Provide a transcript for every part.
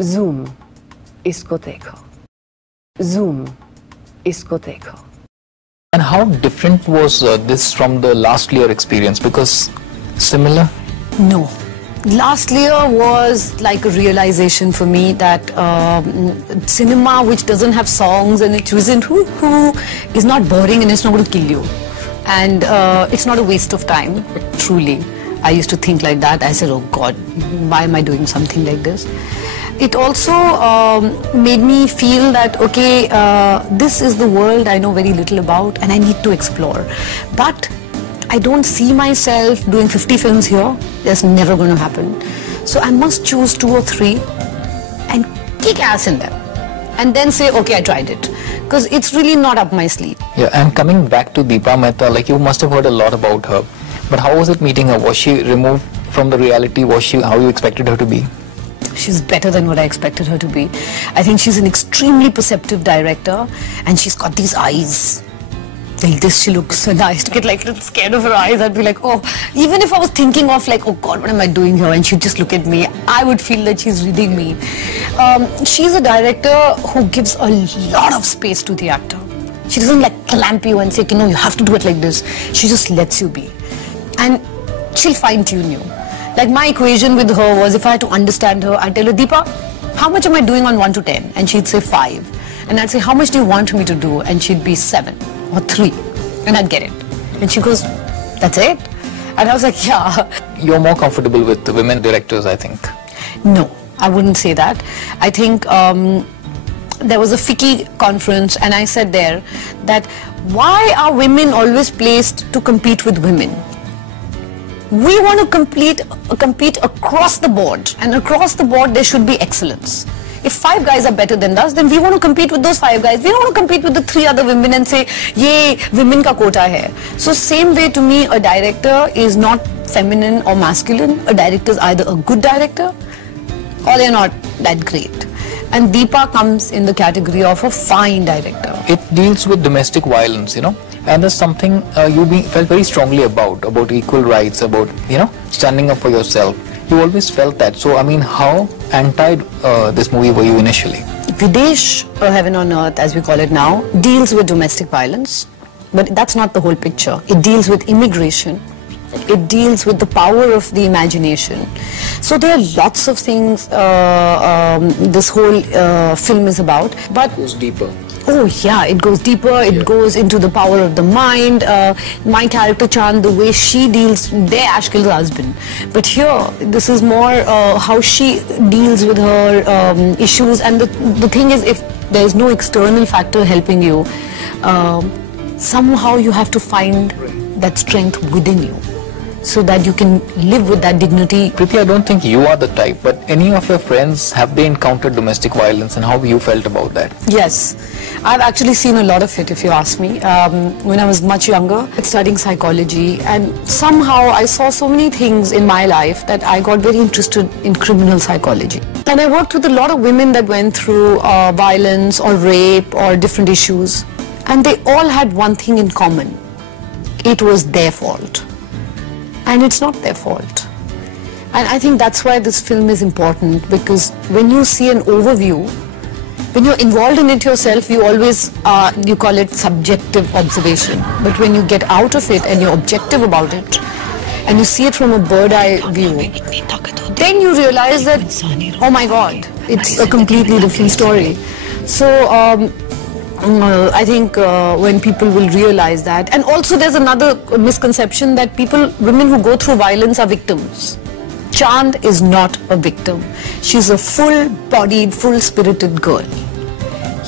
Zoom, discoteca. Zoom, discoteca. And how different was this from the last Lear experience? Because similar? No. Last Lear was like a realization for me that cinema which doesn't have songs and it isn't who is not boring and it's not going to kill you. And it's not a waste of time, truly. I used to think like that. I said, oh God, why am I doing something like this? It also made me feel that, okay, this is the world I know very little about and I need to explore. But I don't see myself doing 50 films here. That's never going to happen. So I must choose 2 or 3 and kick ass in them. And then say, okay, I tried it. Because it's really not up my sleeve. Yeah, and coming back to Deepa Mehta, like you must have heard a lot about her. But how was it meeting her? Was she removed from the reality? Was she how you expected her to be? She's better than what I expected her to be. I think she's an extremely perceptive director and she's got these eyes. Like this, she looks so nice. To get like a little scared of her eyes, I'd be like, oh, even if I was thinking of like, oh God, what am I doing here? And she'd just look at me, I would feel that she's reading me. She's a director who gives a lot of space to the actor. She doesn't like clamp you and say, you know, you have to do it like this. She just lets you be. And she'll fine tune you. Like my equation with her was, if I had to understand her, I'd tell her, Deepa, how much am I doing on 1 to 10? And she'd say 5. And I'd say, how much do you want me to do? And she'd be 7 or 3. And I'd get it. And she goes, that's it? And I was like, yeah. You're more comfortable with the women directors, I think. No, I wouldn't say that. I think there was a FICCI conference and I said there that why are women always placed to compete with women? We want to compete across the board, and across the board there should be excellence. If 5 guys are better than us, then we want to compete with those 5 guys. We don't want to compete with the 3 other women and say, "Ye women ka quota hai." So same way to me, a director is not feminine or masculine. A director is either a good director or they're not that great. And Deepa comes in the category of a fine director. It deals with domestic violence, you know. And there's something you felt very strongly about equal rights, about, you know, standing up for yourself. You always felt that. So, I mean, how anti this movie were you initially? Videsh, or Heaven on Earth, as we call it now, deals with domestic violence. But that's not the whole picture. It deals with immigration. It deals with the power of the imagination. So there are lots of things this whole film is about. But it goes deeper. Oh yeah, it goes deeper, it goes into the power of the mind. My character Chand, the way she deals, there Ash kills her husband. But here, this is more how she deals with her issues. And the thing is, if there is no external factor helping you, somehow you have to find that strength within you, so that you can live with that dignity. Preity, I don't think you are the type, but any of your friends, have they encountered domestic violence and how you felt about that? Yes, I've actually seen a lot of it, if you ask me. When I was much younger, studying psychology, and somehow I saw so many things in my life that I got very interested in criminal psychology. And I worked with a lot of women that went through violence or rape or different issues, and they all had one thing in common. It was their fault. And it's not their fault. And I think that's why this film is important, because when you see an overview, when you're involved in it yourself, you always, you call it subjective observation. But when you get out of it and you're objective about it, and you see it from a bird-eye view, then you realize that, oh my God, it's a completely different story. So, I think when people will realize that, and also there's another misconception that women who go through violence are victims. Chand is not a victim. She's a full-bodied, full-spirited girl.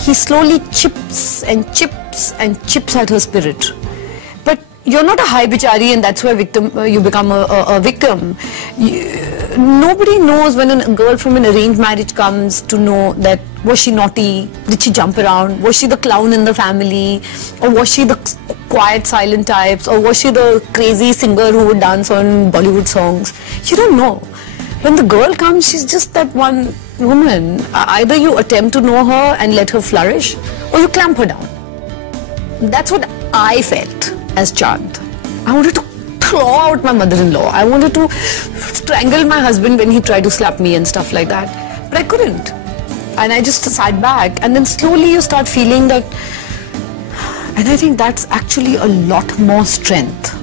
He slowly chips and chips and chips at her spirit. But you're not a high bichari, and that's why you become a victim. Nobody knows when a girl from an arranged marriage comes to know that, was she naughty? Did she jump around? Was she the clown in the family? Or was she the quiet, silent types? Or was she the crazy singer who would dance on Bollywood songs? You don't know. When the girl comes, she's just that one woman. Either you attempt to know her and let her flourish, or you clamp her down. That's what I felt as Chand. I wanted to claw out my mother-in-law. I wanted to strangle my husband when he tried to slap me and stuff like that. But I couldn't. And I just sat back, and then slowly you start feeling that, and I think that's actually a lot more strength.